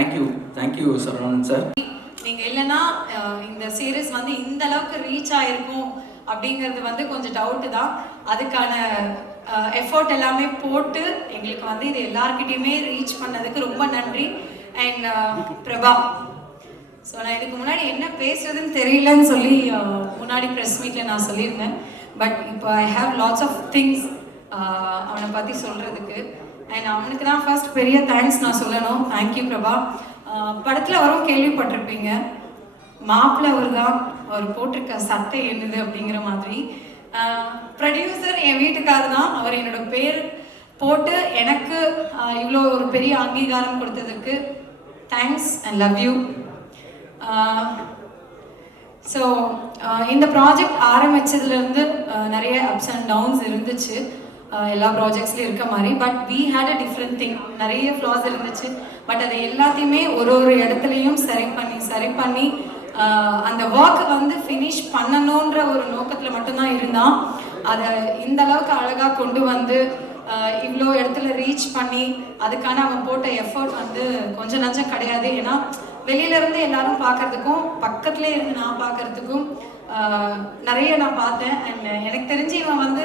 Thank you Saravanan sir. நீங்கள் இல்லைன்னா இந்த சீரீஸ் வந்து இந்த அளவுக்கு ரீச் ஆகிருக்கும் அப்படிங்கிறது வந்து கொஞ்சம் டவுட்டு தான். அதுக்கான எஃபோர்ட் எல்லாமே போட்டு எங்களுக்கு வந்து இது எல்லாருக்கிட்டையுமே ரீச் பண்ணதுக்கு ரொம்ப நன்றி. அண்ட் பிரபா, ஸோ நான் இதுக்கு முன்னாடி என்ன பேசுறதுன்னு தெரியலன்னு சொல்லி முன்னாடி ப்ரெஸ் மீட்டில் நான் சொல்லியிருந்தேன். பட் இப்போ I have lots of things அவனை பற்றி சொல்கிறதுக்கு. அண்ட் அவனுக்கு தான் ஃபர்ஸ்ட் பெரிய தேங்க்ஸ் நான் சொல்லணும். தேங்க்யூ பிரபா. படத்தில் வரும் கேள்விப்பட்டிருப்பீங்க, மாப்பிள்ளை அவர் தான், அவர் போட்டிருக்க சட்டை என்னது அப்படிங்கிற மாதிரி. ப்ரொடியூசர் என் வீட்டுக்காரர் தான். அவர் என்னோட பேர் போட்டு எனக்கு இவ்வளோ ஒரு பெரிய அங்கீகாரம் கொடுத்ததுக்கு thanks and love you. So இந்த ப்ராஜெக்ட் ஆரம்பித்ததுலேருந்து நிறைய அப்ஸ் அண்ட் டவுன்ஸ் இருந்துச்சு, எல்லா ப்ராஜெக்ட்ஸ்லையும் இருக்க மாதிரி. But we had a different thing. நிறைய ஃப்ளாஸ் இருந்துச்சு. பட் அதை எல்லாத்தையுமே ஒரு இடத்துலையும் சரி பண்ணி அந்த ஒர்க்கை வந்து ஃபினிஷ் பண்ணணுன்ற ஒரு நோக்கத்தில் மட்டும்தான் இருந்தான். அதை இந்த அளவுக்கு அழகாக கொண்டு வந்து இவ்வளோ இடத்துல ரீச் பண்ணி அதுக்கான அவன் போட்ட எஃபர்ட் வந்து கொஞ்சம் நஞ்சம் கிடையாது. ஏன்னா வெளியிலேருந்து எல்லாரும் பார்க்கறதுக்கும் பக்கத்துலேயே இருந்து நான் பார்க்கறதுக்கும் நிறைய நான் பார்த்தேன். அண்ட் எனக்கு தெரிஞ்சு இவன் வந்து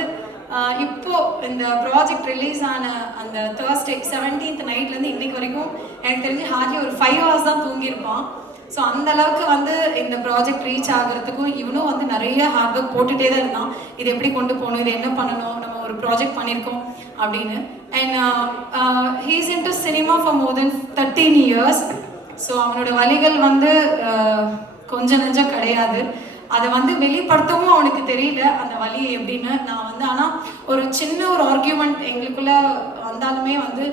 இப்போ இந்த ப்ராஜெக்ட் ரிலீஸ் ஆன அந்த Thursday 17th நைட்லேருந்து இன்னைக்கு வரைக்கும் எனக்கு தெரிஞ்சு ஹார்ட்லி ஒரு 5 hours தான் தூங்கியிருப்பான். ஸோ அந்த அளவுக்கு வந்து இந்த ப்ராஜெக்ட் ரீச் ஆகிறதுக்கும் இவனும் வந்து நிறைய ஹார்ட் ஒர்க் போட்டுகிட்டே தான் இருந்தான். இது எப்படி கொண்டு போகணும், இது என்ன பண்ணணும், நம்ம ஒரு ப்ராஜெக்ட் பண்ணியிருக்கோம் அப்படின்னு. And he's into cinema for more then 13 years. So அவனோட வழிகள் வந்து கொஞ்சம் நெஞ்சம் கிடையாது. அதை வந்து வெளிப்படுத்தவும் அவனுக்கு தெரியல அந்த வழி எப்படின்னு. நான் வந்து ஆனால் ஒரு சின்ன ஒரு ஆர்கியூமெண்ட் எங்களுக்குள்ள வந்தாலுமே வந்து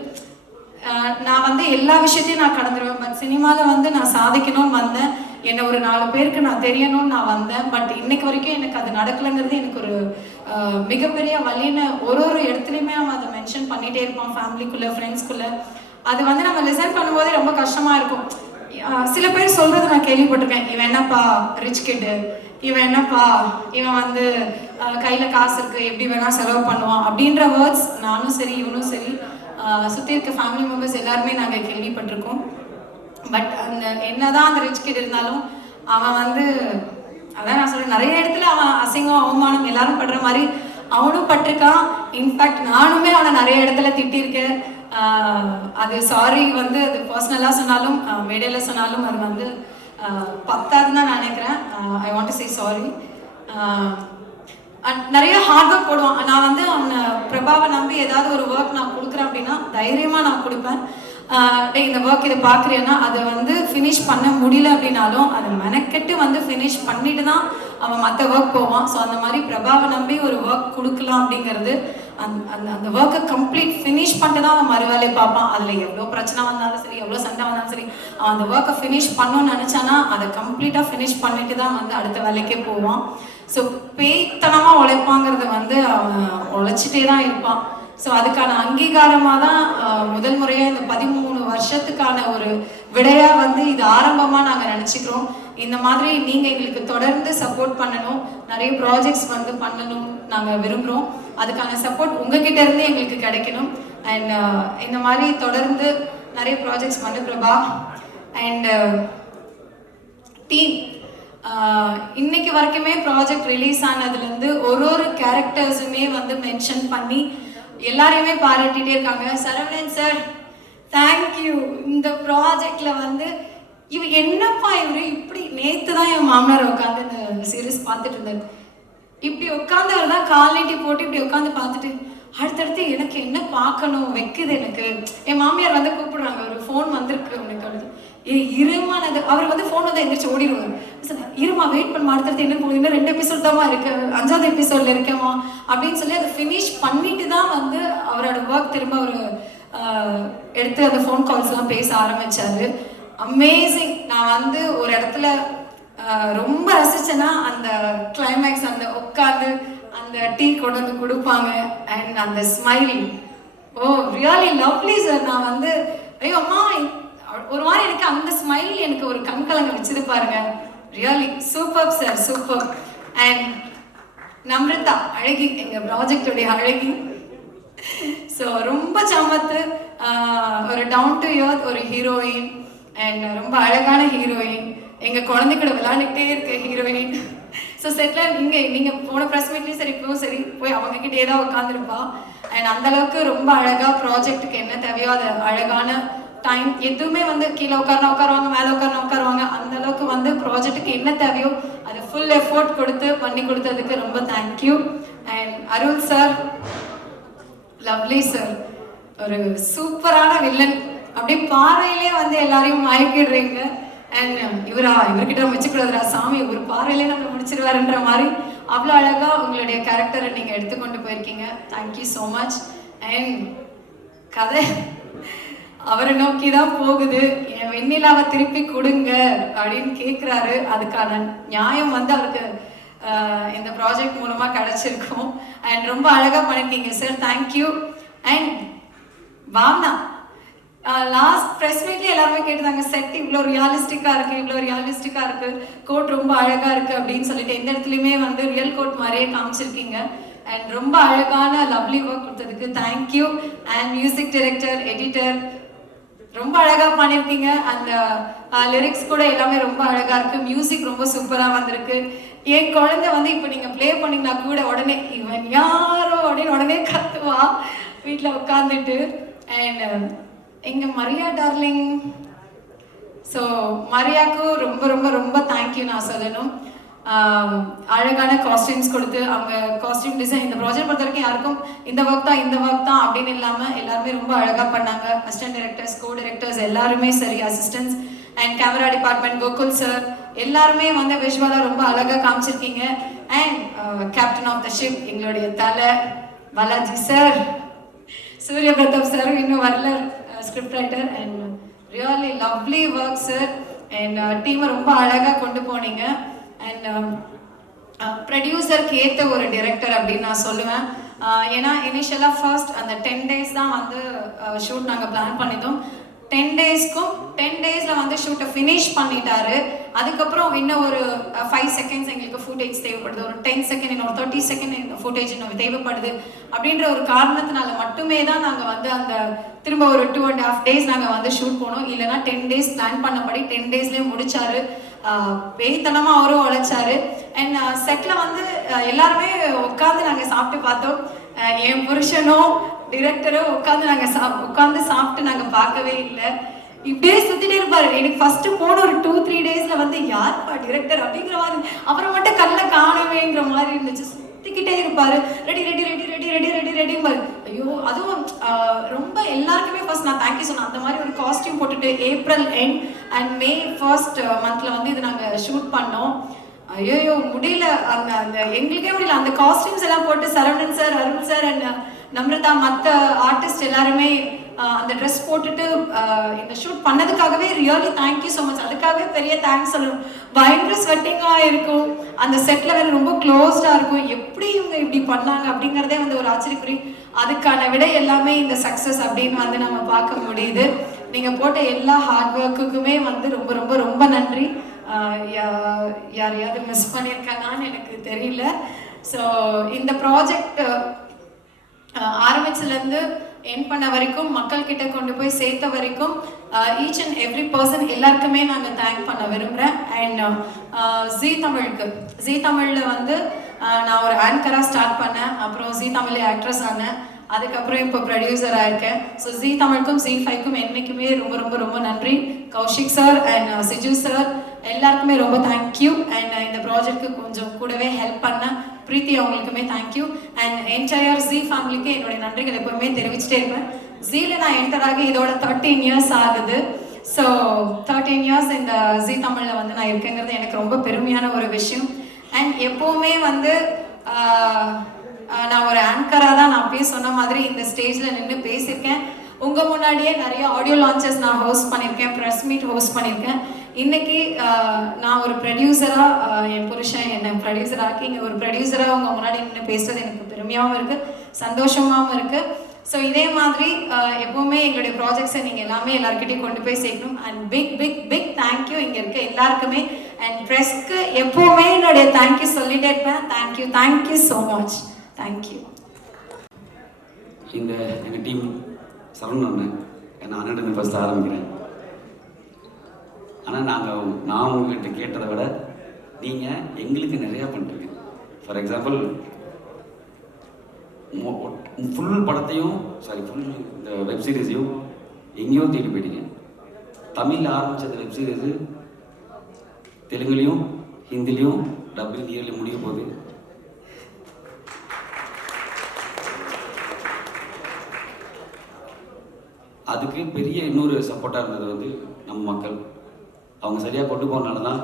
நான் வந்து எல்லா விஷயத்தையும் நான் கடந்துருவேன். பட் சினிமாவில் வந்து நான் சாதிக்கணும்னு வந்தேன், என்னை ஒரு 4 பேருக்கு நான் தெரியணும்னு நான் வந்தேன். பட் இன்னைக்கு வரைக்கும் எனக்கு அது நடக்கலைங்கிறது எனக்கு ஒரு மிகப்பெரிய வழின்னு ஒரு இடத்துலையுமே அவன் அதை மென்ஷன் பண்ணிகிட்டே இருப்பான், ஃபேமிலிக்குள்ளே ஃப்ரெண்ட்ஸ்குள்ளே. அது வந்து நம்ம லிசன் பண்ணும்போதே ரொம்ப கஷ்டமாக இருக்கும். சில பேர் சொல்கிறது நான் கேள்விப்பட்டிருக்கேன், இவன் என்னப்பா ரிச் கிட்டு, இவன் என்னப்பா இவன் வந்து கையில் காசு இருக்குது எப்படி வேணால் செலவு பண்ணுவான் அப்படின்ற வேர்ட்ஸ் நானும் சரி இவனும் சரி சுற்றி இருக்க ஃபேமிலி மெம்பர்ஸ் எல்லாருமே நாங்கள் கேள்விப்பட்டிருக்கோம். பட் அந்த என்னதான் அந்த ரிச் கிட் இருந்தாலும் அவன் வந்து அதான் நான் சொல்கிறேன், நிறைய இடத்துல அவன் அசிங்கம் அவமானம் எல்லாரும் படுற மாதிரி அவனும் பட்டிருக்கான். இன்ஃபேக்ட் நானுமே அவனை நிறைய இடத்துல திட்டிருக்கேன். அது சாரி வந்து அது பர்சனலாக சொன்னாலும் மேடையில் சொன்னாலும் அது வந்து பத்தாதுன்னு தான் நான் நினைக்கிறேன். ஐ வாண்ட் டு சே சாரி. நிறைய ஹார்ட் ஒர்க் போடுவான். நான் வந்து அவனை பிரபாவை நம்பி ஏதாவது ஒரு ஒர்க் நான் கொடுக்குறேன் அப்படின்னா தைரியமாக நான் கொடுப்பேன். இந்த ஒர்க் இதை பார்க்குறேன்னா அதை வந்து ஃபினிஷ் பண்ண முடியல அப்படின்னாலும் அதை மெனக்கெட்டு வந்து ஃபினிஷ் பண்ணிட்டு தான் அவன் மற்ற ஒர்க் போவான். ஸோ அந்த மாதிரி பிரபாவை நம்பி ஒரு ஒர்க் கொடுக்கலாம் அப்படிங்கிறது அந்த ஒர்க்கை கம்ப்ளீட் ஃபினிஷ் பண்ணிட்டு தான் அவன் மறு வேலையை பார்ப்பான். அதில் எவ்வளோ பிரச்சனை வந்தாலும் சரி, எவ்வளோ சண்டை வந்தாலும் சரி, அவன் அந்த ஒர்க்கை ஃபினிஷ் பண்ணணும்னு நினச்சானா அதை கம்ப்ளீட்டாக ஃபினிஷ் பண்ணிட்டு தான் வந்து அடுத்த வேலைக்கே போவான். ஸோ பேய்த்தனமாக உழைப்பாங்கிறது வந்து அவன் உழைச்சிட்டே தான் இருப்பான். ஸோ அதுக்கான அங்கீகாரமாக தான் முதல் முறையாக இந்த 13 வருஷத்துக்கான ஒரு விடையாக வந்து இது ஆரம்பமாக நாங்கள் நினச்சிக்கிறோம். இந்த மாதிரி நீங்கள் எங்களுக்கு தொடர்ந்து சப்போர்ட் பண்ணணும், நிறைய ப்ராஜெக்ட்ஸ் வந்து பண்ணணும் நாங்கள் விரும்புகிறோம். அதுக்கான சப்போர்ட் உங்ககிட்ட இருந்து எங்களுக்கு கிடைக்கணும். அண்ட் இந்த மாதிரி தொடர்ந்து நிறைய ப்ராஜெக்ட்ஸ் பண்ணு பிரபா. அண்ட் டீம் இன்னைக்கு வரைக்குமே ப்ராஜெக்ட் ரிலீஸ் ஆனதுலேருந்து ஒரு கேரக்டர்ஸுமே வந்து மென்ஷன் பண்ணி எல்லாரையுமே பாராட்டிகிட்டே இருக்காங்க. Saravanan sir thank you. இந்த ப்ராஜெக்டில் வந்து இவன் என்னப்பா இவர் இப்படி நேற்று தான் என் மாமனார் உட்காந்து இந்த சீரீஸ் பார்த்துட்டு இருந்தார். இப்படி உட்காந்தவர் தான் கால் நீட்டி போட்டு இப்படி உட்காந்து பார்த்துட்டு அடுத்தடுத்து எனக்கு என்ன பார்க்கணும் வைக்குது எனக்கு. என் மாமியார் வந்து கூப்பிடுறாங்க, ஒரு ஃபோன் வந்திருக்கு உனக்கு அடுத்து. இருமானது அவர் வந்து ஃபோன் வந்து எந்திரிச்சு ஓடிடுவார். இருமா வெயிட் பண்ண அடுத்தடுத்து என்ன போகுது, இன்னும் 2 எபிசோட் தான் இருக்கு, 5வது எபிசோட்ல இருக்கேமா அப்படின்னு சொல்லி அதை ஃபினிஷ் பண்ணிட்டு தான் வந்து அவரோட ஒர்க் திரும்ப அவர் எடுத்து அந்த ஃபோன் கால்ஸ்லாம் பேச ஆரம்பிச்சாரு. அமேசிங். நான் வந்து ஒரு இடத்துல ரொம்ப ரசிச்சேன்னா அந்த கிளைமேக்ஸ், அந்த உட்காந்து அந்த டீ கொண்டு வந்து கொடுப்பாங்க அண்ட் அந்த ஸ்மைல், ஓ ரியலி லவ்லி சார். நான் வந்து ஐயோ அம்மா ஒரு மாதிரி எனக்கு அந்த ஸ்மைல் எனக்கு ஒரு கண்கலங்க வச்சது பாருங்க. Really super sir, super. And Namrata அழகி, எங்கள் ப்ராஜெக்டுடைய அழகி. ஸோ ரொம்ப சமத்து, ஒரு டவுன் டு எர்த் ஒரு ஹீரோயின். அண்ட் ரொம்ப அழகான ஹீரோயின், எங்கள் குழந்தை கூட விளையாண்டுக்கிட்டே இருக்க ஹீரோயின். ஸோ செட்டில் நீங்கள் போன ப்ரெஸ் மீட்லேயும் சரி இப்பவும் சரி போய் அவங்கக்கிட்டே தான் உட்காந்துருப்பா. அண்ட் அந்தளவுக்கு ரொம்ப அழகாக ப்ராஜெக்ட்டுக்கு என்ன தேவையோ அது அழகான டைம் எதுவுமே வந்து கீழே உட்காருவாங்க, மேலே உட்காருவாங்க. அந்த அளவுக்கு வந்து ப்ராஜெக்ட்டுக்கு என்ன தேவையோ அது ஃபுல் எஃபோர்ட் கொடுத்து பண்ணி கொடுத்ததுக்கு ரொம்ப thank you. And Arul sir, lovely sir, ஒரு சூப்பரான வில்லன். அப்படியே பார்வையிலே வந்து எல்லாரையும் மயக்கிடுறீங்க. அண்ட் இவர்கிட்ட நம்ம வச்சுக்கூடாதுரா சாமி, ஒரு பார்வையிலே நம்ம முடிச்சிருவாருன்ற மாதிரி அவ்வளோ அழகாக உங்களுடைய கேரக்டரை நீங்கள் எடுத்துக்கொண்டு போயிருக்கீங்க. Thank you so much. அண்ட் கதை அவரை நோக்கி தான் போகுது. என் வெண்ணிலாவை திருப்பி கொடுங்க அப்படின்னு கேட்குறாரு. அதுக்கான நியாயம் வந்து அவருக்கு இந்த ப்ராஜெக்ட் மூலமாக கிடச்சிருக்கும். அண்ட் ரொம்ப அழகாக பண்ணியிருக்கீங்க sir, thank you. And Bhavana, last press மீட்லேயே எல்லாருமே கேட்டுதாங்க, செட் இவ்வளோ ரியாலிஸ்டிக்காக இருக்குது, கோட் ரொம்ப அழகாக இருக்குது அப்படின்னு சொல்லிட்டு எந்த இடத்துலையுமே வந்து ரியல் கோட் மாதிரியே காமிச்சிருக்கீங்க. அண்ட் ரொம்ப அழகான லவ்லி ஒர்க் கொடுத்ததுக்கு thank you. And music director, editor ரொம்ப அழகாக பண்ணியிருக்கீங்க. அந்த லிரிக்ஸ் கூட எல்லாமே ரொம்ப அழகாக இருக்குது. மியூசிக் ரொம்ப சூப்பராக வந்திருக்கு. என் குழந்தை வந்து இப்போ நீங்கள் ப்ளே பண்ணிங்கன்னா கூட உடனே இவன் யாரோ அப்படின்னு உடனே கத்துவா வீட்டில் உட்காந்துட்டு. அண்ட் எங்கள் மரியா டார்லிங், ஸோ மரியாவுக்கும் ரொம்ப ரொம்ப ரொம்ப தேங்க்யூ நான் சொல்லணும். அழகான காஸ்டியூம்ஸ் கொடுத்து அவங்க காஸ்டியூம் டிசைன் இந்த ப்ராஜெக்ட் பொறுத்த வரைக்கும் யாருக்கும் இந்த ஒர்க் தான் அப்படின்னு இல்லாமல் எல்லாருமே ரொம்ப அழகாக பண்ணாங்க. அசிஸ்டன்ட் டைரக்டர்ஸ், கோ டைரக்டர்ஸ் எல்லாருமே சரி, assistants and camera department, Gokul sir எல்லாருமே வந்து விஷுவலாக ரொம்ப அழகாக காமிச்சிருக்கீங்க. And captain of the ship எங்களுடைய தலை பாலாஜி சார், சூரிய பிரதாப் சார் இன்னும் வரல, script writer. And really lovely work sir. And டீமை ரொம்ப அழகாக கொண்டு போனீங்க. அண்ட் ப்ரொடியூசருக்கு ஏற்ற ஒரு டிரெக்டர் அப்படின்னு நான் சொல்லுவேன். ஏன்னா இனிஷியலாக ஃபர்ஸ்ட் அந்த 10 days தான் வந்து ஷூட் நாங்கள் பிளான் பண்ணிட்டோம். 10 days வந்து ஷூட்டை ஃபினிஷ் பண்ணிட்டாரு. அதுக்கப்புறம் இன்னும் ஒரு 5 seconds எங்களுக்கு ஃபுட்டேஜ் தேவைப்படுது, ஒரு 10 seconds, இன்னொரு 30 seconds ஃபுட்டேஜ் இன்னும் தேவைப்படுது அப்படின்ற ஒரு காரணத்தினால மட்டுமே தான் நாங்கள் வந்து அந்த திரும்ப ஒரு 2.5 days நாங்கள் வந்து ஷூட் போனோம். இல்லைனா 10 days பிளான் பண்ணபடி 10 daysலேயே முடிச்சாரு. பேய்த்தனமாக அவரும் உழைச்சாரு. அண்ட் செட்டில் வந்து எல்லாருமே உட்காந்து நாங்கள் சாப்பிட்டு பார்த்தோம். என் புருஷனும் டிரெக்டரும் உட்காந்து சாப்பிட்டு நாங்கள் பார்க்கவே இல்லை. இப்படியே சுற்றிட்டே இருப்பாரு. எனக்கு ஃபர்ஸ்ட்டு போன ஒரு 2-3 daysல வந்து யார்ப்பா டிரெக்டர் அப்படிங்கிற மாதிரி, அப்புறம் மட்டும் கண்ணில் காணவேங்கிற மாதிரி இருந்துச்சு. சுற்றிக்கிட்டே இருப்பாரு, ready ready ready ready ready ready ரெடிம்பாரு. ஐயோ, அதுவும் ரொம்ப எல்லாருக்குமே ஃபர்ஸ்ட் நான் தேங்க்யூ சொன்னேன். அந்த மாதிரி ஒரு காஸ்டியூம் போட்டுட்டு April end and May 1st monthல வந்து இது நாங்கள் ஷூட் பண்ணோம். ஐயோ முடியல, அந்த எங்களுக்கே முடியல. அந்த காஸ்டியூம்ஸ் எல்லாம் போட்டு Saravanan sir, Arul sir and Namrata மற்ற ஆர்டிஸ்ட் எல்லாருமே அந்த ட்ரெஸ் போட்டுட்டு இந்த ஷூட் பண்ணதுக்காகவே ரியலி தேங்க்யூ ஸோ மச். அதுக்காகவே பெரிய தேங்க்ஸ் சொல்லணும். பயங்கர ஸ்வெட்டிங்காக இருக்கும், அந்த செட்டில் வேறு ரொம்ப க்ளோஸ்டாக இருக்கும். எப்படி இவங்க இப்படி பண்ணாங்க அப்படிங்கிறதே வந்து ஒரு ஆச்சரியக்குறி. அதுக்கான விட எல்லாமே இந்த சக்ஸஸ் அப்படின்னு வந்து நம்ம பார்க்க முடியுது. நீங்கள் போட்ட எல்லா ஹார்ட் ஒர்க்குக்குமே வந்து ரொம்ப ரொம்ப ரொம்ப நன்றி. யாரையாவது மிஸ் பண்ணியிருக்காங்கன்னு எனக்கு தெரியல. ஸோ இந்த ப்ராஜெக்ட் ஆரம்பிச்சதுலேருந்து என் பண்ண வரைக்கும், மக்கள்கிட்ட கொண்டு போய் சேர்த்த வரைக்கும் ஈச் அண்ட் எவ்ரி பர்சன் எல்லாருக்குமே நாங்கள் தேங்க் பண்ண விரும்புகிறேன். அண்ட் ஜீ தமிழில் வந்து நான் ஒரு ஆங்கராக ஸ்டார்ட் பண்ணேன். அப்புறம் ஜீ தமிழ் ஆக்ட்ரஸ் ஆனேன். அதுக்கப்புறம் இப்போ ப்ரொடியூசராக இருக்கேன். ஸோ ஜீ தமிழுக்கும் ஜீ5க்கும் என்றைக்குமே ரொம்ப ரொம்ப ரொம்ப நன்றி. கௌஷிக் சார் அண்ட் சிஜு சார் எல்லாருக்குமே ரொம்ப தேங்க்யூ. அண்ட் இந்த ப்ராஜெக்ட்டுக்கு கொஞ்சம் கூடவே ஹெல்ப் பண்ண பிரீத்தி அவங்களுக்குமே தேங்க்யூ. அண்ட் என்டையர் ஜீ ஃபேமிலிக்கு என்னுடைய நன்றிகள் எப்பவுமே தெரிவிச்சுட்டே இருப்பேன். ஜீல நான் என்டர் ஆகி இதோட 13 years ஆகுது. ஸோ 13 years இந்த ஜீ தமிழில் வந்து நான் இருக்கேங்கிறது எனக்கு ரொம்ப பெருமையான ஒரு விஷயம். அண்ட் எப்போவுமே வந்து நான் ஒரு ஆங்கராக தான் நான் அப்பயே சொன்ன மாதிரி இந்த ஸ்டேஜில் நின்று பேசியிருக்கேன். உங்கள் முன்னாடியே நிறைய ஆடியோ லான்ச்சஸ் நான் ஹோஸ்ட் பண்ணியிருக்கேன், ப்ரெஸ் மீட் ஹோஸ்ட் பண்ணியிருக்கேன். இன்றைக்கி நான் ஒரு ப்ரொடியூசராக என் புருஷன் என்னை ப்ரொடியூசராக்கி இங்கே ஒரு ப்ரொடியூசராக உங்கள் முன்னாடி நின்று பேசுகிறது எனக்கு பெருமையாகவும் இருக்குது, சந்தோஷமாகவும் இருக்குது. ஸோ இதே மாதிரி எப்போவுமே எங்களுடைய ப்ராஜெக்ட்ஸை நீங்கள் எல்லாமே எல்லாருக்கிட்டையும் கொண்டு போய் சேர்க்கணும். And big big big thank you இங்கே இருக்க எல்லாருக்குமே. அண்ட் ப்ரெஸ்க்கு எப்போவுமே என்னுடைய தேங்க்யூ சொல்லிகிட்டே இருப்பேன். Thank you so much. தேங்க்யூ. எங்கள் டீம் சரவணன் அண்ணன், நான் அண்ணன் ஃபஸ்ட்டு ஆரம்பிக்கிறேன். ஆனால் நான் உங்கள்கிட்ட கேட்டதை விட நீங்கள் எங்களுக்கு நிறையா பண்ணுறீங்க. ஃபார் எக்ஸாம்பிள் ஃபுல் படத்தையும் ஃபுல் இந்த வெப் சீரிஸையும் எங்கேயோ தேடி போயிட்டீங்க. தமிழில் ஆரம்பித்த அந்த வெப் சீரிஸு தெலுங்குலேயும் ஹிந்திலையும் டப்பிங் இயர்லி முடிய போகுது. அதுக்கு பெரிய இன்னொரு சப்போர்ட்டாக இருந்தது வந்து நம்ம மக்கள். அவங்க சரியாக கொண்டு போகிறனால தான்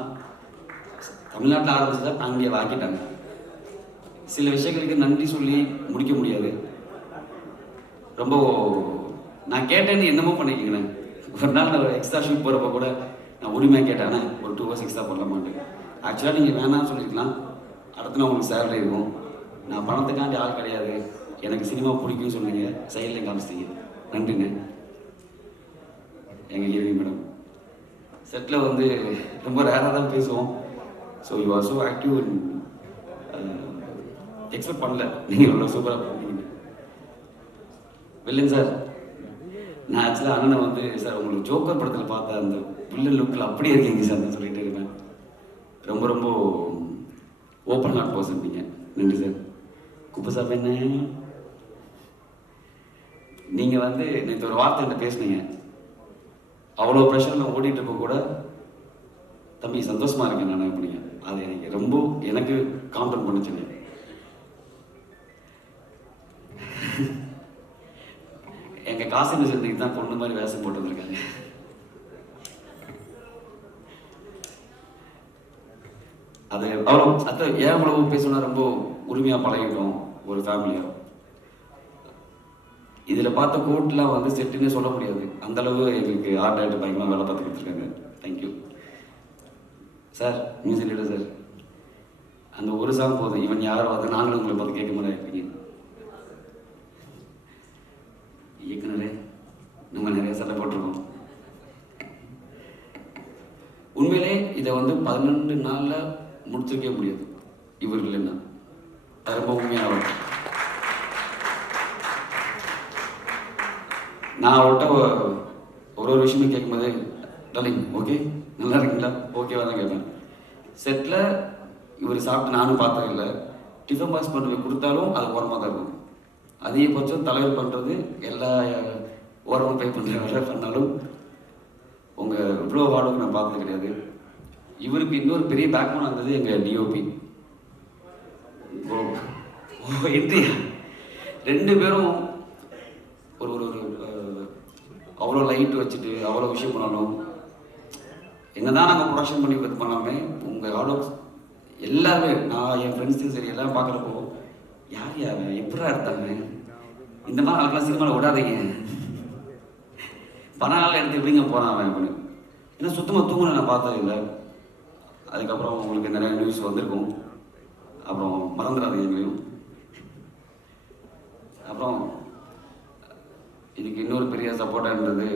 தமிழ்நாட்டில் ஆரம்பிச்சதை நாங்கள் வாக்கிட்டாங்க. சில விஷயங்களுக்கு நன்றி சொல்லி முடிக்க முடியாது. ரொம்ப நான் கேட்டேன்னு என்னமோ பண்ணிக்கங்கண்ணே. ஒரு நாள் நான் எக்ஸ்ட்ரா ஷூட் போகிறப்ப கூட நான் உரிமையாக கேட்டேண்ணே ஒரு 2 hours எக்ஸ்ட்ரா போடல மாட்டேன். ஆக்சுவலாக நீங்கள் வேணாம்னு சொல்லியிருக்கலாம். அடுத்து நான் உங்களுக்கு சேலரி இருக்கும். நான் பணத்துக்காண்டி ஆள் கிடையாது, எனக்கு சினிமா பிடிக்கும்னு சொன்னீங்க, சைடில் காமிச்சிட்டீங்க. நன்றிண்ணே. எங்கள் கேள்வி மேடம் செட்டில் வந்து ரொம்ப ரேராக தான் பேசுவோம். So you are so active. Expect பண்ணல நீங்கள் இவ்வளோ சூப்பராக பண்ணீங்க. வில்லன் சார், நான் ஆக்சுவலாக அண்ணனை வந்து சார் உங்களுக்கு ஜோக்கர் படத்தில் பார்த்த அந்த வில்லன் லுக்கில் அப்படியே இருக்கீங்க சார் சொல்லிட்டு இருக்கேன். ரொம்ப ரொம்ப ஓப்பன் ஹார்ட் பர்சன் நீங்கள். நன்றி சார். குப்பை சார் என்ன நீங்கள் வந்து நேற்று ஒரு வார்த்தை என்ன பேசுனீங்க. அவ்வளோ ப்ரெஷரில் ஓடிட்டு இருக்க கூட தம்பி சந்தோஷமா இருக்கேன் நான் அப்படிங்க. அது எனக்கு ரொம்ப எனக்கு காம்பன் பண்ணுச்சுங்க. எங்கள் காசு சேர்ந்துக்கு தான் பொண்ணு மாதிரி வேஷம் போட்டு வந்திருக்காங்க. அது அவ்வளோ ஏன் அவ்வளோ பேசணும்னா ரொம்ப உரிமையாக பழகிட்டோம் ஒரு ஃபேமிலியாக. இதில் பார்த்த கோட்லாம் வந்து செட்டுன்னு சொல்ல முடியாது. அந்தளவு எங்களுக்கு ஆர்ட் ஆகிட்டு பயங்கரமாக வேலை பார்த்து கொடுத்துருக்காங்க. Thank you sir. Music leader sir, அந்த ஒரு சாங் போதும். இவன் யாரும் வந்து நாங்களும் உங்களை பார்த்து கேட்க மாதிரி இருப்பீங்க. இயக்குனரே, நம்ம நிறைய சண்டை போட்டிருக்கோம். உண்மையிலே இதை வந்து 12 நாளில் முடிச்சிருக்கவே முடியாது இவர் இல்லைன்னா. ரொம்ப உண்மையான நான் அவர்கிட்ட ஒரு விஷயமே கேட்கும்போது டார்லிங் ஓகே நல்லா இருக்குங்களா ஓகேவா தான் கேட்பேன். செட்டில் இவர் சாப்பிட்டு நானும் பார்த்ததில்லை. டிஃபன் பாக்ஸ் கொண்டு போய் கொடுத்தாலும் அது ஓரமாக தான் இருக்கும். அதிகபட்சம் தலைவர் பண்ணுறது எல்லா ஓரமாக பே பண்ணுற வேலை பண்ணாலும் உங்கள் இவ்வளோ வார்டுக்கு நான் பார்த்தது கிடையாது. இவருக்கு இன்னொரு பெரிய பேக்போன் இருந்தது எங்கள் டிஓபி. என்ட்ரி 2 பேரும் ஒரு ஒரு அவ்வளோ லைட் வச்சுட்டு அவ்வளோ விஷயம் பண்ணாலும் என்ன தான் நாங்கள் ப்ரொடக்ஷன் பண்ணி இது பண்ணாலுமே உங்கள் ஆடோ எல்லாருமே நான் என் ஃப்ரெண்ட்ஸும் சரி எல்லாம் பார்க்குறப்போ யார் யார் எப்படா எடுத்தாங்க இந்த மாதிரி ஆளுக்கெல்லாம் சினிமாவில் விடாதீங்க, பணம் எடுத்து எப்படிங்க போகிறான் அவன் அப்படின்னு. ஏன்னா சுத்தமாக தூங்கலை நான் பார்த்தது இல்லை. அதுக்கப்புறம் உங்களுக்கு நிறைய நியூஸ் வந்திருக்கும். அப்புறம் மறந்துடாதீங்க எங்களையும். அப்புறம் இதுக்கு இன்னொரு பெரிய சப்போர்ட்டாக இருந்தது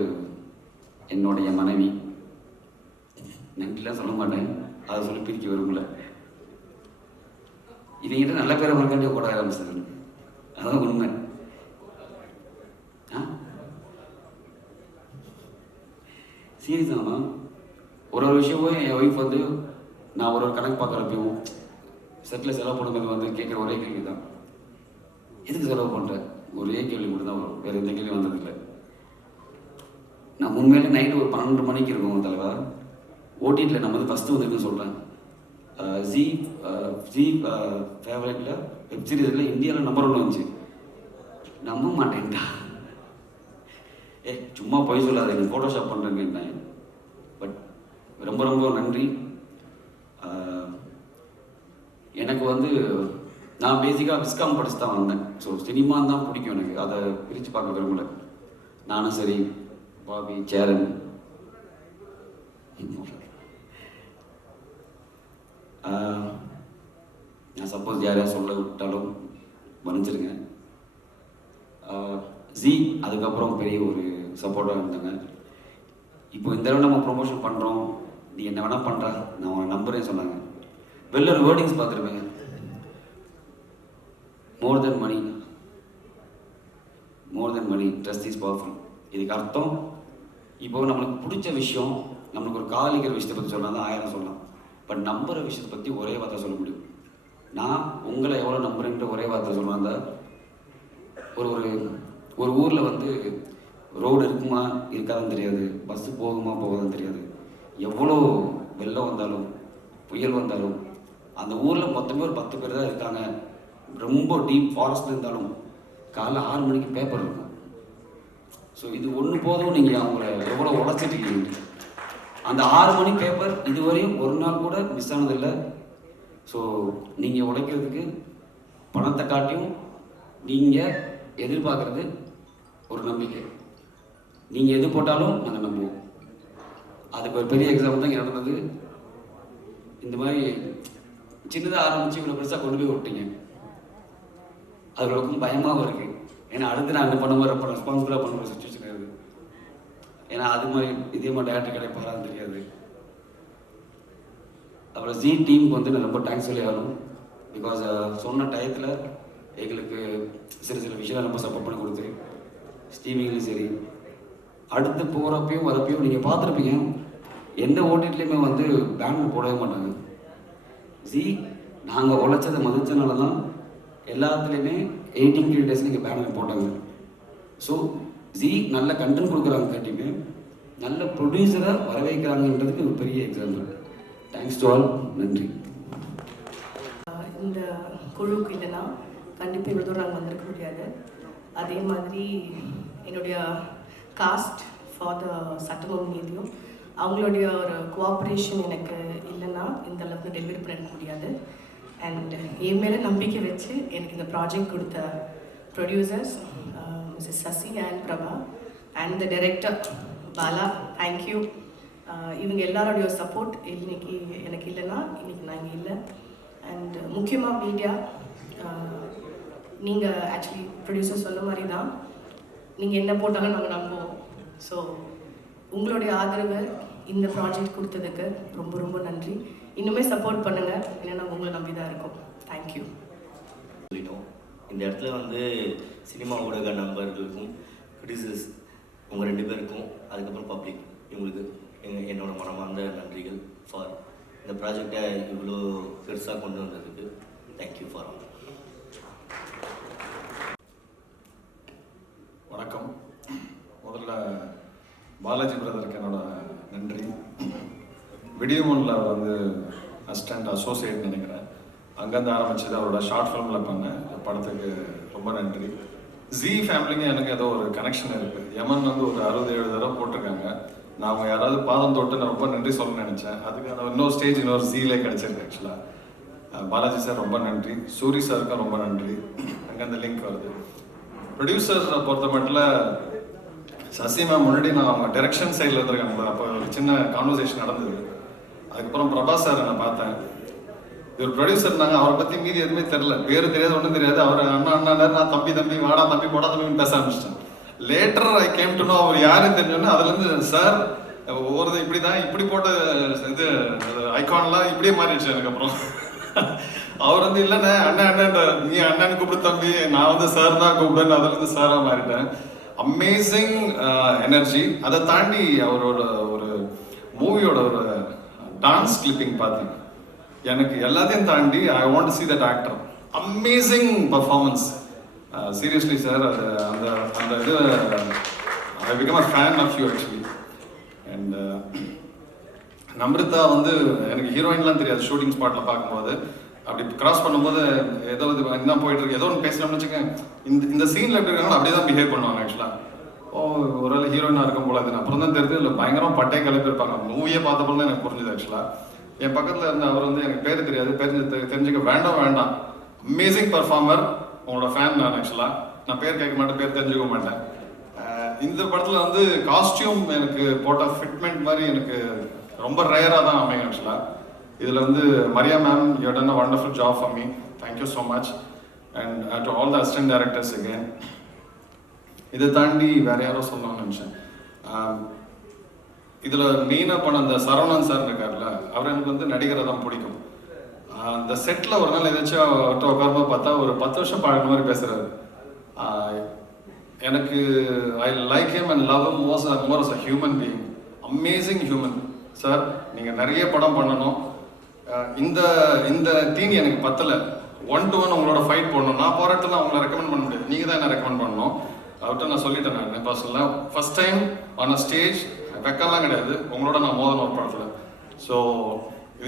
என்னுடைய மனைவி. நன்றிலாம் சொல்ல மாட்டேன், அதை சொல்லி பிரிக்க விரும்பல. இவங்கிட்ட நல்ல பேரை மறக்காண்டிய கூட ஆரம்பிச்சது, அதான் உண்மை. சீரியஸானா ஒரு விஷயமும் என் ஒய்ஃப் வந்து நான் ஒரு கணக்கு பார்க்குறப்பையும் செட்டில் செலவு பண்ணும்போது வந்து கேட்குற ஒரே கேள்வி தான், எதுக்கு செலவு பண்ணுறேன்? ஒரே கேள்வி மட்டும் தான் வரும், வேறு எந்த கேள்வி வந்ததில்லை. நான் உண்மையிலே நைட்டு ஒரு 12 மணிக்கு இருக்கும் தலைவா ஓடிடியில் நம்ம வந்து ஃபஸ்ட்டு வந்துருக்குன்னு சொல்கிறேன். ஜி ஃபேவரட்டில் வெப் சீரிஸில் இந்தியாவில் நம்பர் 1 வந்துச்சு. நம்ப மாட்டேன்டா. சும்மா போய் சொல்லாத, எனக்கு ஃபோட்டோஷாப் பண்ணுறேன்னு. பட் ரொம்ப ரொம்ப நன்றி. எனக்கு வந்து நான் பேசிக்காக விஸ்காம் படிச்சு தான் வந்தேன். ஸோ சினிமான்னு தான் பிடிக்கும் எனக்கு, அதை பிரித்து பார்க்க விரும்பல. நானும் சரி பாபி சேரன் நான் சப்போஸ் யாரையா சொல்ல விட்டாலும் மன்னிச்சிருங்க. ஜி அதுக்கப்புறம் பெரிய ஒரு சப்போர்ட்டாக இருந்தாங்க. இப்போ இந்த தடவை நம்ம ப்ரொமோஷன் பண்ணுறோம், நீ என்ன வேணால் பண்ணுறா, நான் உன்னை நம்புறேன்னு சொன்னாங்க. வெளில ஒரு வேர்டிங்ஸ் பார்த்துருப்பேன், more than money, more than money trust is powerful. இதுக்கு அர்த்தம் இப்போ நம்மளுக்கு பிடிச்ச விஷயம் நம்மளுக்கு ஒரு காதலிக்கிற விஷயத்தை பற்றி சொல்லலாம் தான் 1000 சொல்லலாம். பட் நம்புகிற விஷயத்தை பற்றி ஒரே வார்த்தை சொல்ல முடியும். நான் உங்களை எவ்வளோ நம்புறேன்ற ஒரே வார்த்தை சொல்லுவேன். அந்த ஒரு ஊரில் வந்து ரோடு இருக்குமா இருக்காதுன்னு தெரியாது, பஸ்ஸு போகுமா போகாதுன்னு தெரியாது. எவ்வளோ வெள்ளம் வந்தாலும் புயல் வந்தாலும் அந்த ஊரில் மொத்தமே ஒரு 10 பேர் தான் இருக்காங்க. ரொம்ப டீப் ஃபாரஸ்ட்டில் இருந்தாலும் காலைல 6 மணிக்கு பேப்பர் இருக்கும். ஸோ இது ஒன்று போதும், நீங்கள் அவங்கள எவ்வளோ உழைச்சிட்ருக்கீங்க. அந்த 6 மணி பேப்பர் இதுவரையும் ஒரு நாள் கூட மிஸ் ஆனதில்லை. ஸோ நீங்கள் உழைக்கிறதுக்கு பணத்தை காட்டியும் நீங்கள் எதிர்பார்க்குறது ஒரு நம்பிக்கை. நீங்கள் எது போட்டாலும் நாங்கள் நம்புவோம். அதுக்கு ஒரு பெரிய எக்ஸாம்பிள் தான் இங்கே நடந்தது. இந்த மாதிரி சின்னதாக ஆரம்பித்து இவ்வளோ பெருசாக கொண்டு போய் விட்டீங்க. அது ரொம்பவும் பயமாகவும் இருக்குது. ஏன்னா அடுத்து நான் அங்கே பண்ணும்போது ரொம்ப ரெஸ்பான்சிபிளாக பண்ணுற சுச்சுவேஷன் இருக்குது. ஏன்னா அது மாதிரி இதே மாதிரி டேரக்டர் கிடைப்பாரான்னு தெரியாது. அப்புறம் ஜி டீமுக்கு வந்து நான் ரொம்ப தேங்க்ஸ் சொல்லி ஆகணும். பிகாஸ் சொன்ன டயத்தில் எங்களுக்கு சில விஷயம் ரொம்ப சப்போர்ட் பண்ணி கொடுத்து ஸ்ட்ரீமிங்லேயும் சரி, அடுத்து போகிறப்பையும் வரப்பையும் நீங்கள் பார்த்துருப்பீங்க, எந்த ஓடிட்லேயுமே வந்து பேனர் போடவே மாட்டாங்க. ஜி நாங்கள் உழைச்சதை மதிச்சனால தான் எல்லாத்துலேயுமே 18 டேஸ் நீங்கள் பேனர் போட்டாங்க. ஸோ ஜி நல்ல கண்டென்ட் கொடுக்குறாங்க, காட்டியுமே நல்ல ப்ரொடியூசரை வரவேற்கிறாங்கன்றதுக்கு ஒரு பெரிய எக்ஸாம்பிள். Thanks to all. நன்றி. இந்த குழுவுக்கு இல்லைன்னா கண்டிப்பாக இவ்வளோ தூரம் நாங்கள் வந்திருக்க முடியாது. அதே மாதிரி என்னுடைய காஸ்ட் ஃபார் த சட்டமும் நீதியும் அவங்களுடைய ஒரு கோஆப்ரேஷன் எனக்கு இல்லைன்னா இந்த அளவுக்கு டெலிவரி பண்ண முடியாது. அண்ட் என் மேலே நம்பிக்கை வச்சு எனக்கு இந்த ப்ராஜெக்ட் கொடுத்த producers Mrs Sasi and Prabha and the director Bala, thank you. இவங்க எல்லாரோடைய சப்போர்ட் இன்னைக்கு எனக்கு இல்லைன்னா இன்றைக்கி நான் இங்கே இல்லை. அண்ட் முக்கியமாக மீடியா, நீங்கள் ஆக்சுவலி ப்ரொடியூசர் சொன்ன மாதிரி தான், நீங்கள் என்ன போட்டாலும் நாங்கள் நம்புவோம். ஸோ உங்களுடைய ஆதரவு இந்த ப்ராஜெக்ட் கொடுத்ததுக்கு ரொம்ப ரொம்ப நன்றி. இன்னுமே சப்போர்ட் பண்ணுங்கள், ஏன்னா நாங்கள் உங்களை நம்பி தான் இருக்கோம். தேங்க்யூ. சொல்லிட்டோம். இந்த இடத்துல வந்து சினிமா ஊடக நண்பர்களுக்கும் ப்ரொடியூசர்ஸ் உங்கள் 2 பேருக்கும் அதுக்கப்புறம் பப்ளிக் இவங்களுக்கு என்னோட மனமார்ந்த நன்றிகள் ஃபார் இந்த ப்ராஜெக்டை இவ்வளோ பெருசாக கொண்டு வந்ததுக்கு. Thank you for all. வணக்கம். முதல்ல பாலாஜி பிரதருக்கு என்னோட நன்றி. விடியமோனில் அவர் வந்து அசிஸ்டண்ட் அசோசியேட் நினைக்கிறேன், அங்கேருந்து ஆரம்பிச்சது. அவரோட ஷார்ட் ஃபிலிமில் பண்ண படத்துக்கு ரொம்ப நன்றி. ஜி ஃபேமிலிங்க எனக்கு ஏதோ ஒரு கனெக்ஷன் இருக்குது. யமன் வந்து ஒரு 67 தடவை போட்டிருக்காங்க. நான் அவங்க யாராவது பாதம் தொட்டு நான் ரொம்ப நன்றி சொல்லணும்னு நினச்சேன். அதுக்கான இன்னொரு ஸ்டேஜ் இன்னொரு ஜீலே கிடச்சிருக்கு. ஆக்சுவலாக பாலாஜி சார் ரொம்ப நன்றி, சூரி சாருக்கும் ரொம்ப நன்றி. அங்கே அந்த லிங்க் வருது. ப்ரொடியூசர்ஸை பொறுத்த மட்டும் சசி மேம் முன்னாடி நான் அவங்க டைரக்ஷன் சைடில் இருந்திருக்காங்க. அப்போ ஒரு சின்ன கான்வர்சேஷன் நடந்தது. அதுக்கப்புறம் பிரபா சார் நான் பார்த்தேன். இவர் ப்ரொடியூசர் நாங்கள் அவரை பற்றி மீதி எதுவுமே தெரில, பேர் தெரியாது, ஒன்றும் தெரியாது. அவர் அண்ணா நான் தம்பி வாடா தம்பி போடா தம்பின்னு பேச ஆரம்பிச்சிட்டேன். Later I came to know அவர் யாருன்னு தெரிஞ்சோன்னா அதுலேருந்து சார் ஒவ்வொரு இப்படி தான் இப்படி போட்ட இது ஐகான்லாம் இப்படியே மாறிடுச்சு. எனக்கு அப்புறம் அவர் வந்து இல்லைண்ணே அண்ணன் நீ அண்ணன் கூப்பிடு தம்பி, நான் வந்து சார் தான் கூப்பிடுன்னு அதுலேருந்து சாராக மாறிட்டேன். Amazing energy. அதை தாண்டி அவரோட ஒரு மூவியோட ஒரு டான்ஸ் கிளிப்பிங் பார்த்தேன். எனக்கு எல்லாத்தையும் தாண்டி I want to see that actor. Amazing performance. Seriously sir, அது அந்த அந்த இது I become a fan of you actually. And Namrita வந்து எனக்கு ஹீரோயின்லாம் தெரியாது. ஷூட்டிங் ஸ்பாட்டில் பார்க்கும்போது அப்படி கிராஸ் பண்ணும்போது ஏதோ இது என்ன போயிட்டு இருக்கு, ஏதோ ஒன்று பேசலாம்னு வச்சுக்கேன், இந்த சீனில் எப்படி இருக்காங்களோ அப்படியே தான் பிஹேவ் பண்ணுவாங்க. ஆக்சுவலாக ஒரு வேளை ஹீரோயினாக இருக்கும் போல. அது அப்புறம் தான் தெரிஞ்சு இல்லை பயங்கரமாக பட்டையை கிளப்பியிருப்பாங்க. மூவியே பார்த்தப்போ தான் எனக்கு புரிஞ்சுது. ஆக்சுவலாக என் பக்கத்தில் இருந்த அவர் வந்து எனக்கு பேர் தெரியாது, தெரிஞ்சுக்க வேண்டாம். அமேசிங் பர்ஃபார்மர், உங்களோட ஃபேன் நான். ஆக்சுவலாக நான் பேர் கேட்க மாட்டேன், பேர் தெரிஞ்சுக்க மாட்டேன். இந்த படத்தில் வந்து காஸ்டியூம் எனக்கு போட்ட ஃபிட்மெண்ட் மாதிரி எனக்கு ரொம்ப ரேராக தான் அமையும். ஆக்சுவலாக இதில் வந்து Maria ma'am, you have done a wonderful job for me. Thank you so much. And to all the assistant directors again. இதை தாண்டி வேறு யாரோ சொல்லணும்னு நினச்சேன். இதில் மெயினாக பண்ண அந்த சரவணன் சார் இருக்கார்ல, அவர் எனக்கு வந்து நடிகரை தான் பிடிக்கும். அந்த செட்டில் ஒரு நாள் ஏதாச்சும் அவர்கிட்ட உட்காரும்போது பார்த்தா ஒரு 10 வருஷம் பழகின மாதிரி பேசுகிறாரு. எனக்கு I like him and love him more as a human being. Amazing human. Sir நீங்கள் நிறைய படம் பண்ணணும். இந்த இந்த தீனி எனக்கு பத்தலை. 1-to-1 உங்களோட ஃபைட் போடணும். நான் போகிற இடத்துல உங்களை ரெக்கமெண்ட் பண்ண முடியாது, நீங்கள் தான் என்ன ரெக்கமெண்ட் பண்ணணும். அவர்கிட்ட நான் சொல்லிட்டேன். நான் பர்சனலாக first time on a stage வெக்கம்லாம் கிடையாது, உங்களோட நான் மோதன ஒரு படத்தில். ஸோ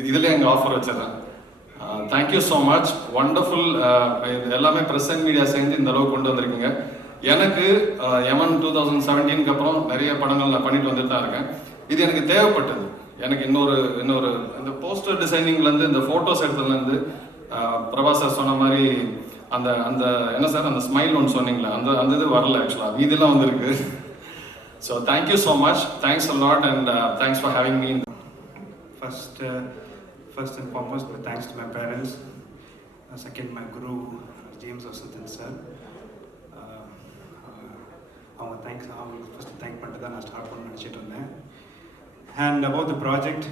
இதில் எங்கள் ஆஃபர் வச்சிடறேன். Thank you so much. ஒண்டர்ஃபுல். எல்லாமே ப்ரெஸ் அண்ட் மீடியா சேர்ந்து இந்த அளவுக்கு கொண்டு வந்திருக்கீங்க. எனக்கு யமன் 2017 அப்புறம் நிறைய படங்கள் நான் பண்ணிட்டு வந்துட்டு தான் இருக்கேன். இது எனக்கு தேவைப்பட்டது. எனக்கு இன்னொரு இந்த போஸ்டர் டிசைனிங்லேருந்து, இந்த ஃபோட்டோஸ் எடுத்ததுலேருந்து, பிரபாஸ் சார் சொன்ன மாதிரி அந்த அந்த என்ன சார் அந்த ஸ்மைல் ஒன்று சொன்னீங்களே, அந்த இது வரல ஆக்சுவலாக, இதெல்லாம் வந்திருக்கு. So thank you so much. Thanks a lot and thanks for having me. First and foremost, thanks to my parents. Second, my guru, James Vasanthan sir. அவங்க தேங்க்ஸ், அவங்களுக்கு ஃபஸ்ட்டு தேங்க் பண்ணிட்டு தான் நான் ஸ்டார்ட் பண்ண நினச்சிட்டு இருந்தேன். அண்ட் அபவுட் த ப்ராஜெக்ட்,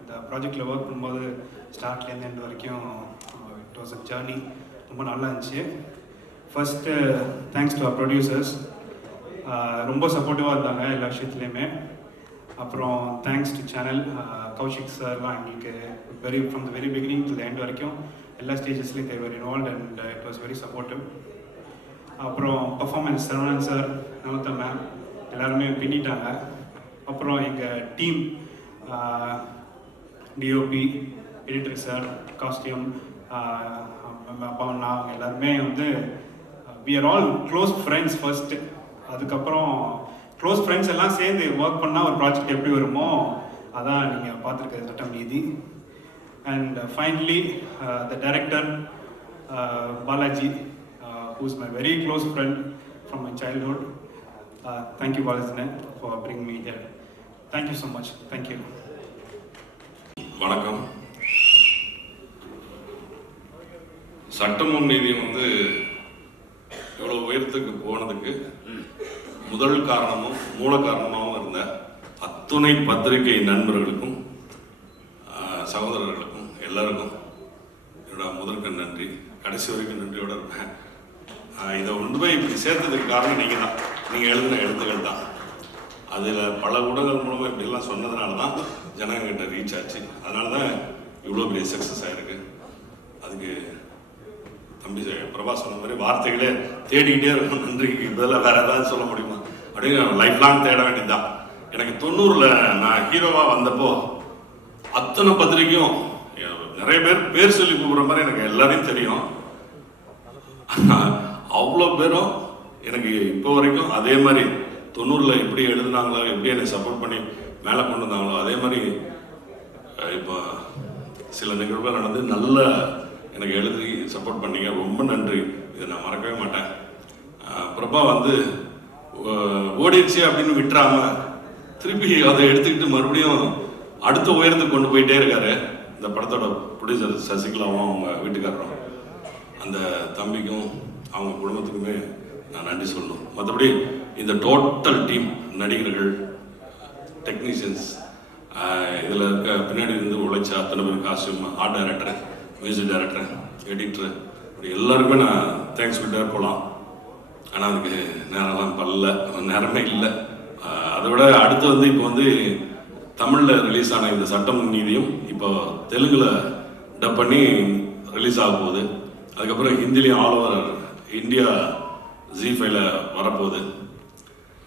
இந்த ப்ராஜெக்டில் ஒர்க் பண்ணும்போது ஸ்டார்ட்லேருந்து எண்ட் வரைக்கும் இட் வாஸ் அ ஜேர்னி. ரொம்ப நல்லா இருந்துச்சு. First thanks to our producers, ரொம்ப சப்போர்ட்டிவாக இருந்தாங்க எல்லா விஷயத்துலையுமே. அப்புறம் தேங்க்ஸ் டு சேனல், கௌஷிக் சார்லாம் எங்களுக்கு from the very beginning to the end வரைக்கும் எல்லா ஸ்டேஜஸ்லேயும் they were involved and it was very supportive. அப்புறம் performance Saravanan sir, Nawada ma'am எல்லாருமே பின்னிட்டாங்க. அப்புறம் எங்கள் team, DOP, editor sir, costume, அப்பா அண்ணா, அவங்க எல்லாருமே வந்து we are all close friends first. அதுக்கப்புறம் க்ளோஸ் ஃப்ரெண்ட்ஸ் எல்லாம் சேர்ந்து ஒர்க் பண்ணால் ஒரு ப்ராஜெக்ட் எப்படி வருமோ அதான் நீங்கள் பார்த்துருக்க சட்டம் நீதி. And finally the director Balaji, who is my very close friend from my childhood. Thank you Balaji for bringing me here. Thank you so much. Thank you. வணக்கம். சட்டமும் நீதியும் வந்து இவ்வளோ உயரத்துக்கு போனதுக்கு முதல் காரணமும் மூல காரணமாகவும் இருந்த அத்துணை பத்திரிகை நண்பர்களுக்கும் சகோதரர்களுக்கும் எல்லாருக்கும் என்னோட முதற்க நன்றி. கடைசி வரைக்கும் நன்றியோடு இருப்பேன். இதை கொண்டு போய் இப்படி சேர்த்ததுக்கு காரணம் நீங்கள் தான், நீங்கள் எழுதின எழுத்துக்கள் தான். அதில் பல ஊடகங்கள் மூலமாக இப்படிலாம் சொன்னதுனால தான் ஜனங்கிட்ட ரீச் ஆச்சு. அதனால தான் இவ்வளோ பெரிய சக்ஸஸ் ஆகிருக்கு. அதுக்கு தம்பி பிரபாஸ் சொன்ன மாதிரி வார்த்தைகளே தேடிக்கிட்டே இருக்கும். நன்றிக்கு பதிலாக வேறு ஏதாவது சொல்ல முடியுமா அப்படின்னு லைஃப் லாங் தேட வேண்டியதுதான். எனக்கு 90 நான் ஹீரோவாக வந்தப்போ அத்தனை பத்திரிக்கையும் நிறைய பேர் சொல்லி கூப்பிட்ற மாதிரி எனக்கு எல்லாரையும் தெரியும். அவ்வளோ பேரும் எனக்கு இப்போ வரைக்கும் அதே மாதிரி 90 எப்படி எழுதுனாங்களோ, எப்படி என்னை சப்போர்ட் பண்ணி மேலே கொண்டு வந்தாங்களோ அதே மாதிரி இப்போ சில நிகழ்வுகள் நடந்து நல்ல எனக்கு எழுதி சப்போர்ட் பண்ணீங்க. ரொம்ப நன்றி. இதை நான் மறக்கவே மாட்டேன். பிரபா வந்து ஓடிடுச்சு அப்படின்னு விட்டுறாம திருப்பி அதை எடுத்துக்கிட்டு மறுபடியும் அடுத்த உயரத்துக்கு கொண்டு போயிட்டே இருக்காரு. இந்த படத்தோட ப்ரொடியூசர் சசிகலாவும் அவங்க வீட்டுக்காரரும், அந்த தம்பிக்கும் அவங்க குடும்பத்துக்குமே நான் நன்றி சொல்லணும். மற்றபடி இந்த டோட்டல் டீம், நடிகர்கள், டெக்னீஷியன்ஸ், இதில் இருக்க பின்னாடி இருந்து உழைச்ச அத்தனை பேர், costume, art director, music director, editor, இப்படி எல்லாருக்குமே நான் தேங்க்ஸ் சொல்லிட்டே போகலாம். ஆனால் அதுக்கு நேரமே இல்லை. அதை விட அடுத்து வந்து இப்போ வந்து தமிழில் ரிலீஸ் ஆன இந்த சட்டம் நீதியும் இப்போ தெலுங்கில் டப் பண்ணி ரிலீஸ் ஆக போகுது. அதுக்கப்புறம் ஹிந்திலையும் ஆல் ஓவர் இந்தியா ஜி5ல வரப்போகுது.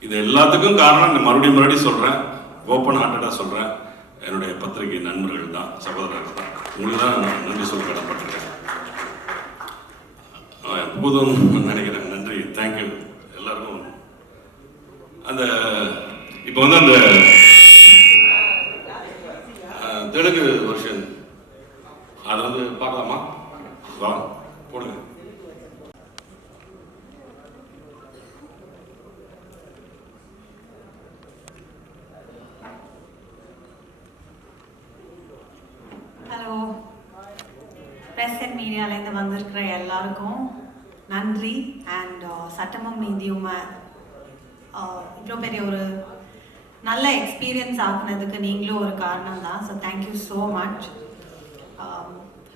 இது எல்லாத்துக்கும் காரணம் மறுபடியும் சொல்கிறேன், ஓப்பன் ஹார்ட்டடாக சொல்கிறேன், என்னுடைய பத்திரிகை நண்பர்கள் தான், சகோதரர்கள் தான். உங்களுக்கு தான் நான் நன்றி சொல்ல கடன்பட்டிருக்கேன். புதும் நினைக்கிறேன். நன்றி, தேங்க்யூ எல்லாருக்கும். அந்த இப்போ வந்து அந்த தெலுங்கு வெர்ஷன் அதை வந்து பார்க்கலாமா? வா போடுங்க. ஹலோ, ப்ரெஸ் அண்ட் மீடியாலேருந்து வந்திருக்கிற எல்லாருக்கும் நன்றி. அண்ட் சட்டமும் நீதியும் இவ்வளோ பெரிய ஒரு நல்ல எக்ஸ்பீரியன்ஸ் ஆகுனதுக்கு நீங்களும் ஒரு காரணம் தான். So thank you so much.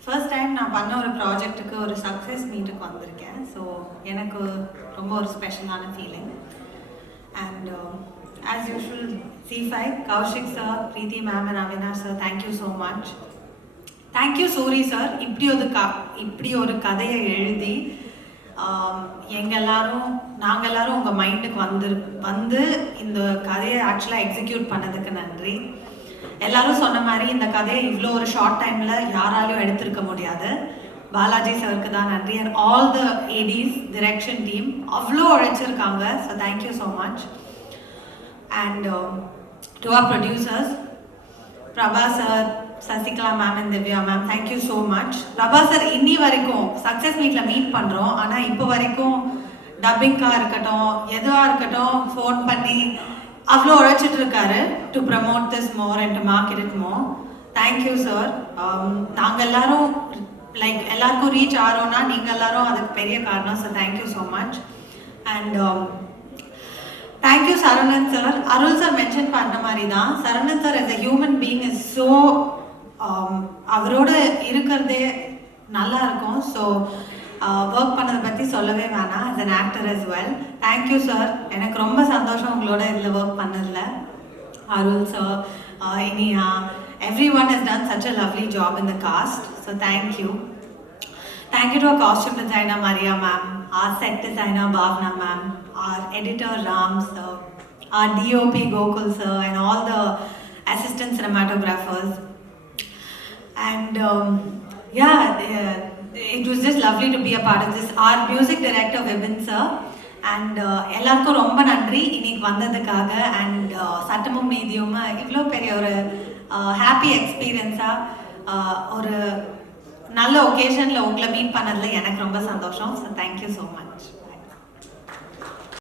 First time நான் பண்ண ஒரு ப்ராஜெக்ட்டுக்கு ஒரு சக்ஸஸ் மீட்டுக்கு வந்திருக்கேன். ஸோ எனக்கு ரொம்ப ஒரு ஸ்பெஷலான feeling. And as usual, C5, Kaushik sir, Preeti ma'am and Avinash sir, thank you so much. Thank you Suri sir, இப்படி ஒரு கதையை எழுதி நாங்கள் எல்லாரும் உங்கள் மைண்டுக்கு வந்து இந்த கதையை ஆக்சுவலாக எக்ஸிக்யூட் பண்ணதுக்கு நன்றி. எல்லாரும் சொன்ன மாதிரி இந்த கதையை இவ்வளோ ஒரு ஷார்ட் டைமில் யாராலையும் எடுத்திருக்க முடியாது. பாலாஜி சருக்கு தான் நன்றி and all the ADs direction team அவ்வளோ உழைச்சிருக்காங்க. So thank you so much. And to our producers Prabha sir, Sasikala ma'am and Divya ma'am, thank you so much. Prabha sir இன்னி வரைக்கும் சக்ஸஸ் மீட்டில் மீட் பண்ணுறோம், ஆனால் இப்போ வரைக்கும் டப்பிங்காக இருக்கட்டும் எதுவாக இருக்கட்டும் ஃபோன் பண்ணி அவ்வளோ உழைச்சிட்டு இருக்காரு to promote this more and to market it more. Thank you sir. நாங்கள் எல்லாரும் லைக் எல்லாருக்கும் ரீச் ஆகிறோன்னா நீங்கள் எல்லாரும் அதுக்கு பெரிய காரணம். So thank you so much. And thank you Saravanan sir. Arul sir mention பண்ண மாதிரி தான் Saravanan sir as a human being is so அவரோட இருக்கிறதே நல்லா இருக்கும். ஸோ ஒர்க் பண்ணதை பற்றி சொல்லவே வேணாம். as an actor as well. Thank you sir. எனக்கு ரொம்ப சந்தோஷம் உங்களோட இதில் ஒர்க் பண்ணதில். Arul sir, Iniya, everyone has done such a lovely job in the cast. So thank you. Thank you to our costume designer Maria ma'am, our set designer Bhavna ma'am, our editor Ram sir, our DOP Gokul sir and all the assistant cinematographers. And it was just lovely to be a part of this. Our music director Vibin sir and எல்லாருக்கும் ரொம்ப நன்றி இன்னைக்கு வந்ததுக்காக. And சட்டமும் நீதியும் இவ்வளோ பெரிய ஒரு happy எக்ஸ்பீரியன்ஸாக ஒரு நல்ல ஒகேஷனில் உங்களை மீட் பண்ணதில் எனக்கு ரொம்ப சந்தோஷம். So thank you so much.